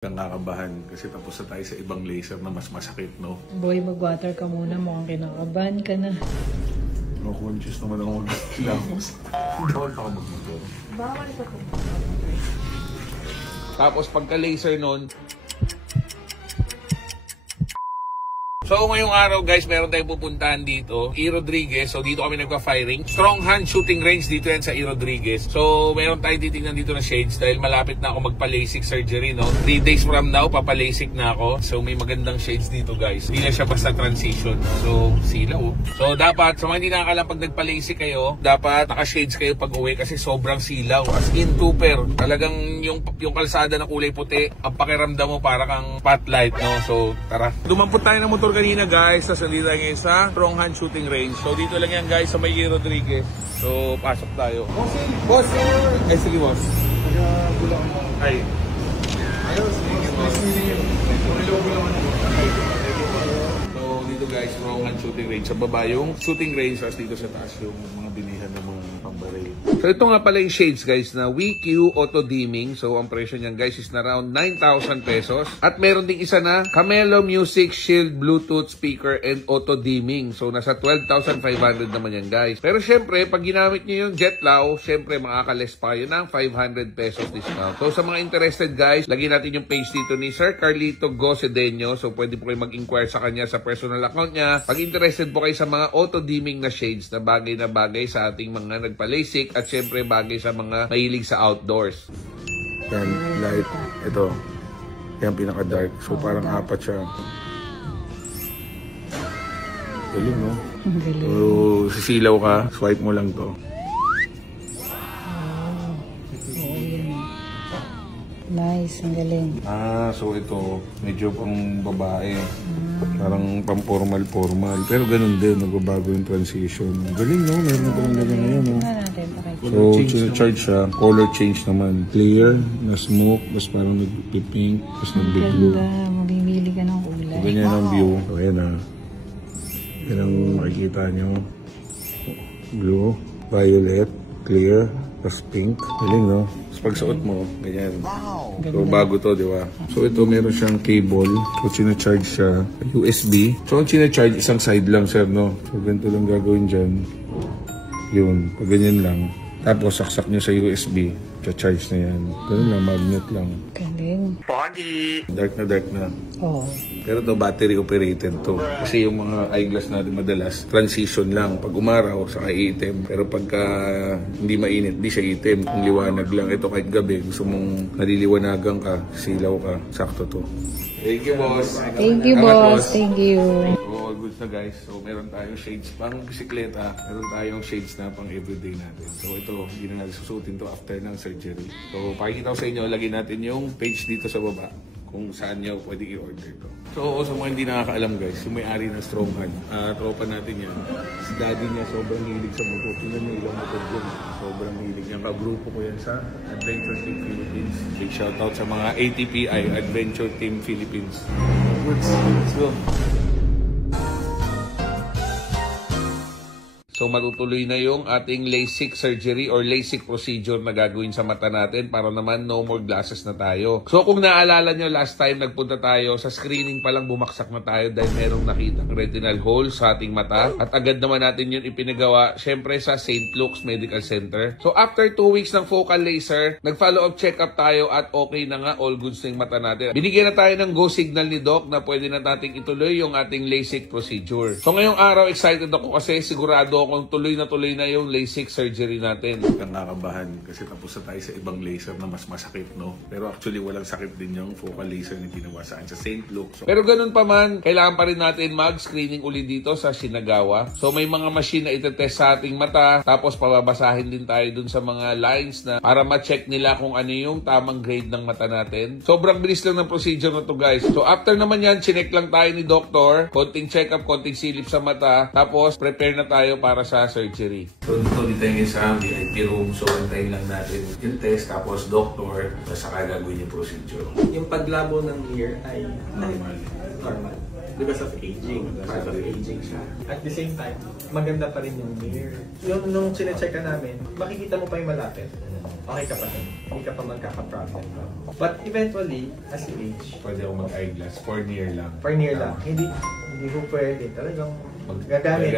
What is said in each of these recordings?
Nakakabahan kasi tapos na tayo sa ibang laser na mas masakit, no? Boy, mag-water ka muna. Mukhang kinakabahan ka na. No, conscious naman ako mag-kilamos. Bawal pa ako mag-motor. Bawal ka po. Tapos pagka-laser nun, so ngayong araw guys, meron tayong pupuntahan dito, E. Rodriguez. So dito kami nagpa-firing. Strong Hand Shooting Range dito yan sa E. Rodriguez. So meron tayong titingnan dito na shades dahil malapit na ako magpa-LASIK surgery, no? 3 days from now, papa-LASIK na ako. So may magandang shades dito guys. Hindi na siya basta transition. So silaw. So dapat, sa mga hindi nakakalam pag nagpa-LASIK kayo, dapat naka-shades kayo pag uwi kasi sobrang silaw. As in super. Talagang yung kalsada na kulay puti, ang pakiramdam mo para kang spotlight, no? So tara. Dumampot tayo ng motor kanina guys, tapos nandito tayo ngayon sa Strong Hand Shooting Range. So dito lang yan guys sa may E. Rodriguez. So pasok tayo. Boss! Ay sige boss. Ay. So dito guys, Strong Hand Shooting Range. Sa baba yung shooting range, tapos dito sa taas yung mga bilihan ng mga pambaril. So ito nga pala yung shades guys na WeQ Auto Dimming. So ang presyo niyan guys is na around 9,000 pesos. At meron ding isa na Camelo Music Shield Bluetooth Speaker and Auto Dimming. So nasa 12,500 naman yan guys. Pero syempre pag ginamit niyo yung Jetlaw, syempre makakales pa yun ng 500 pesos discount. So sa mga interested guys, lagyan natin yung page dito ni Sir Carlito Gocedeño. So pwede po kayo mag-inquire sa kanya sa personal account niya. Pag interested po kayo sa mga auto dimming na shades na bagay sa ating mga nagpa-LASIK at syempre bagay sa mga mahilig sa outdoors. Yan, light. Ito. Yan, pinaka-dark. So parang apat siya. Galing, no? Galing. So sisilaw ka, swipe mo lang to. Nice, ang galing. So ito, medyo pang babae. Parang pang formal. Pero ganun din, nagbabago yung transition. Galing, no? Meron na parang ganun ngayon, no? Tingnan natin, pakikita. So, charge siya. Color change naman. Clear, na smoke, tapos parang nag-pink, tapos nag-blue. Ganda, mamimili ka ng kulay. So, ganyan ang view. So, ayan na. Yan ang makikita nyo. Blue, violet, clear, tapos pink. Galing, no? Tapos pag suot mo, ganyan. So, bago to, di ba? So, ito meron siyang cable. So, sinacharge siya. USB. So, ang sinacharge, isang side lang, sir, no? So, ganito lang gagawin dyan. Yun. Pag ganyan lang. Tapos, saksak nyo sa USB. Cha-charge na yan. Ganun lang, magnet lang. Galing. Dark na. Oo. Pero to battery operated to. Kasi yung mga eyeglass natin madalas, transition lang. Pag umaraw, saka iitim. Pero pagka hindi mainit, di siya itim. Ang liwanag lang. Ito kahit gabi, gusto mong naliliwanagan ka, silaw ka, sakto to. Thank you, boss. Thank you, boss. Thank you. All goods na guys. So meron tayong shades pang bisikleta. Meron tayong shades na pang everyday natin. So ito, hindi na natin susutin to after ng surgery. So pakikita ko sa inyo, lagyan natin yung page dito sa baba kung saan nyo pwede i-order to. So sa mga hindi nakakaalam guys, yung may-ari ng Strong Hand, tropa natin yan. Si daddy niya sobrang hilig sa motor. Tingnan niyo ilang motor yun. Sobrang hilig niya. Kagrupo ko yan sa Adventure Team Philippines. Big shoutout sa mga ATPI, Adventure Team Philippines. Let's go. so matutuloy na yung ating LASIK surgery or LASIK procedure na gagawin sa mata natin para naman no more glasses na tayo. So kung naalala nyo last time nagpunta tayo, sa screening pa lang bumaksak na tayo dahil merong nakitang retinal hole sa ating mata at agad naman natin yun ipinagawa syempre sa St. Luke's Medical Center. So after 2 weeks ng focal laser, nag-follow up check-up tayo at okay na nga, all goods na yung mata natin. Binigyan na tayo ng go signal ni Doc na pwede na nating ituloy yung ating LASIK procedure. So ngayong araw excited ako kasi sigurado kung tuloy na yung LASIK surgery natin. Nakakabahan kasi tapos na tayo sa ibang laser na mas masakit, no? Pero actually walang sakit din yung focal laser na ginawa sa akin sa St. Luke. So, pero ganun pa man, kailangan pa rin natin mag-screening uli dito sa Shinagawa. So may mga machine na itetest sa ating mata, tapos pababasahin din tayo dun sa mga lines na para ma-check nila kung ano yung tamang grade ng mata natin. Sobrang bilis lang ng procedure na to guys. So after naman yan, chinek lang tayo ni doctor, konting check-up, konting silip sa mata, tapos prepare na tayo para sa surgery. So dito ngayon sa VIP room, so antayin lang natin yung test, tapos doctor, saka gagawin yung procedure. Yung paglabo ng ear ay Normal. normal. Because of aging. Part of aging siya. At the same time, maganda pa rin yung ear. Yung nung sinecheck ka namin, makikita mo pa yung malapit. okay ka pa rin. Hindi ka pa magkaka-problem. But eventually, as you age, Pwede ako mag-eyeglass. For near lang. for near lang, hindi ko pwede. Talagang gagamit.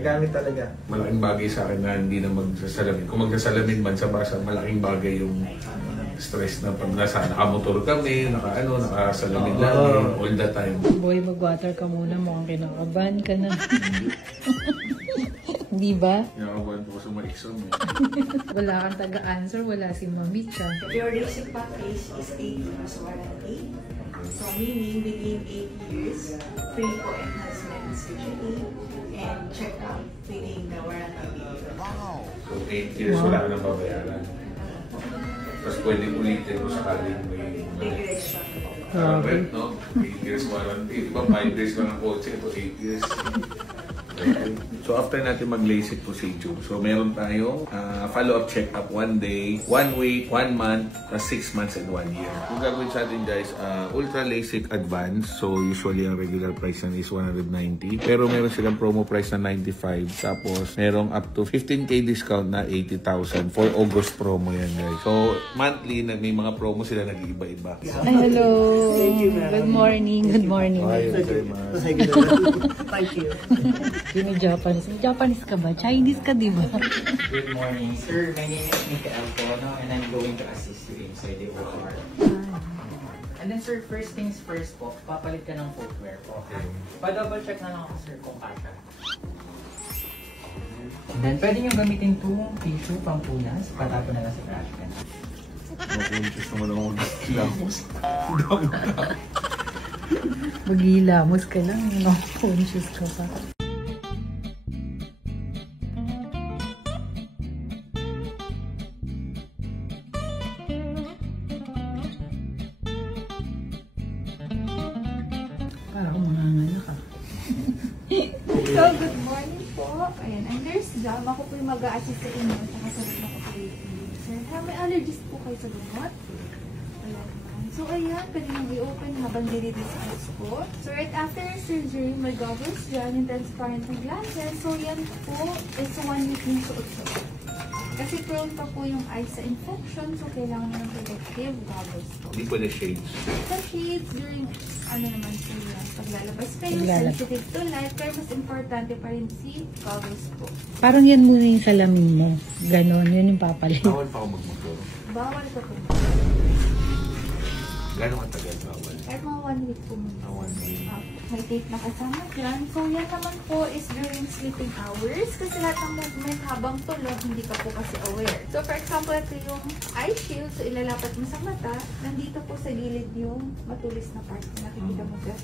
Gagamit talaga. Malaking bagay sa akin na hindi na magsasalamin. Kung magsasalamin man sa basa, malaking bagay yung stress na pag nakamotor kami, nakasalamin lang all the time. Boy, mag-water ka muna. Mukhang kinakabahan ka na. Di ba? Nakakabahan po sa ma-exam eh. Wala kang taga-answer. Wala si Mami Cha. Your basic package is 8 years warranty. So meaning within 8 years, free po enhancement surgery and check-up within the warranty period. So 8 years wala ka nang babayaran. Tapos pwedeng ulitin kung sakaling may Regression po. rent, no? 8 years warranty. Di ba 5 years lang ang kotse? Ito 8 years. Okay. So after natin mag-LASIK procedure, so meron tayong follow-up check-up 1 day, 1 week, 1 month, 6 months and 1 year. Kung gagawin sa atin guys, Ultra LASIK Advance, so usually ang regular price yan is 190. Pero meron silang promo price na 95. Tapos merong up to 15k discount na 80,000 for August promo yan guys. So monthly, may mga promo sila nag-iiba-iba. Ay, hello. Good morning. Good morning. Thank you. Yun yung Japanese. Japanese ka ba? Chinese ka, di ba? Good morning, sir. My name is Mikael Pono and I'm going to assist you inside the OR. And then sir, first things first po, papalit ka ng footwear po. Okay. Pa-double check na lang ako sir kung kasha. And then pwede nyo gamitin itong tissue, pampunas, patapon na lang sa trash can. Makunchos naman ako mag-lamos. Maghilamos ka lang. No, conscious ka pa. Parang umanganak ka. So, good morning po. Ayan, I'm Nurse Jam. Ako po yung mag-a-assist sa inyo. Saka sa mga kapatid. Sir, may allergies po kayo sa gamot? Wala naman. So, ayan, pwede nang i-open habang dinidiscuss po. So, right after surgery, may goggles dyan, yung transparent na glasses. So, yan po is 1 week yung suot-suot. Kasi prone pa po yung eyes sa infection, so kailangan ng protective goggles po. Hindi pwede shades. Sa shades, during, naman po yan, paglalabas kayo, Paglalabas. sensitive to light, pero mas importante pa rin si goggles po. Parang yan muna yung salamin mo. Ganon, yun yung papalit. Bawal pa ako magmotor. Bawal pa po. Gano'ng katagal bawal? Kahit mga 1 week po muna. 1 week. May tape na kasama dyan. So, yan naman po is during sleeping hours. Kasi lahat ng movement habang tulog, hindi ka po kasi aware. So, for example, ito yung eye shield. So, ilalapat mo sa mata. Nandito po sa gilid yung matulis na part. Nakikita mo dyan.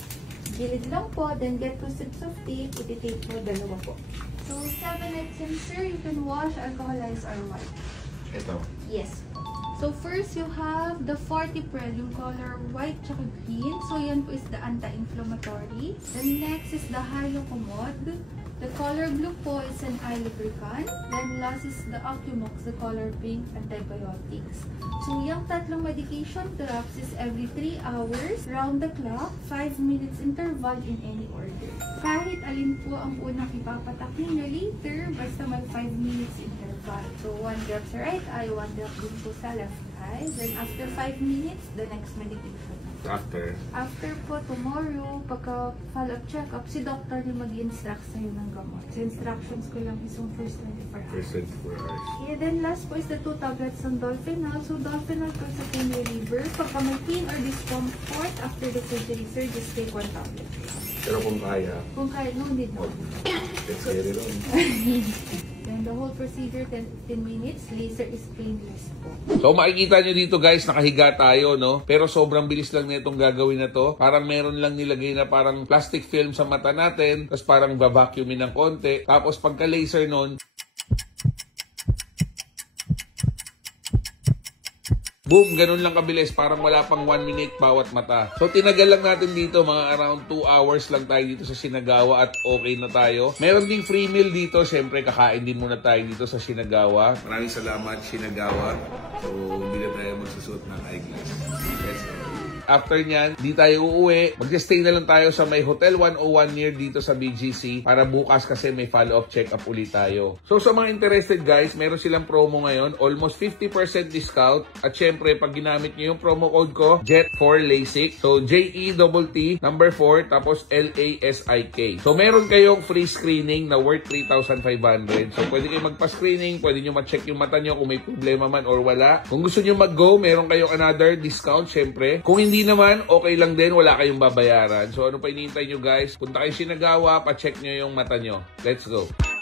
Gilid lang po. Then, get 2 strips of tape. Iti-tape mo, 2 po. So, 7 items, sir. You can wash, alcoholize, or wipe. Ito. Yes. So first, you have the 40 Prel, yung color white tsaka green. So yan po is the anti-inflammatory. Then next is the Hyocomod. The color blue po is an eye lubricant. Then last is the Ocumox, the color pink, antibiotics. So yung tatlong medication drops is every 3 hours, round the clock, 5 minutes interval in any order. Kahit alin po ang unang ipapatak ninyo later, basta may 5 minutes interval. So 1 drop sa right eye, 1 drop din po sa left eye. Then after 5 minutes, the next medication. After Po, tomorrow, pagka follow-up check-up, si doctor na mag-instruct sa'yo ng gamot. So, instructions ko lang is yung first 24 hours. First 24 hours. Yeah, then last po is the 2 tablets ng Dolphinol. So, Dolphinol po sa pain reliever. Pagka may pain or discomfort after the surgery, sir, just take 1 tablet. Pero kung kaya, Kung kaya, no need na. let's get it on. Then the whole procedure, 10-15 minutes, laser is painless po. So makikita nyo dito guys, nakahiga tayo, no? Pero sobrang bilis lang na itong gagawin na to. Parang meron lang nilagay na parang plastic film sa mata natin, tapos parang vacuumin ng konti. Tapos pagka laser nun, boom, ganun lang kabilis. Parang wala pang 1 minute bawat mata. So, tinagal lang natin dito. Mga around 2 hours lang tayo dito sa Shinagawa at okay na tayo. Meron ding free meal dito. Siyempre, kakain din muna tayo dito sa Shinagawa. Maraming salamat, Shinagawa. So, hindi na tayo magsusuot ng eyeglass. Yes. After nyan, di tayo uuwi. Mag-stay na lang tayo sa may Hotel 101 near dito sa BGC para bukas kasi may follow-up check-up ulit tayo. So sa mga interested guys, meron silang promo ngayon. Almost 50% discount. At syempre, pag ginamit nyo yung promo code ko, JET4LASIK. So JETT number 4 tapos LASIK. So meron kayong free screening na worth 3,500. So pwede kayo magpa-screening, pwede nyo ma-check yung mata nyo kung may problema man or wala. Kung gusto nyo mag-go, meron kayong another discount syempre. Kung hindi naman, okay lang din, wala kayong babayaran. So ano pa hinihintay nyo guys? Punta kayo Shinagawa, pa-check nyo yung mata nyo. Let's go!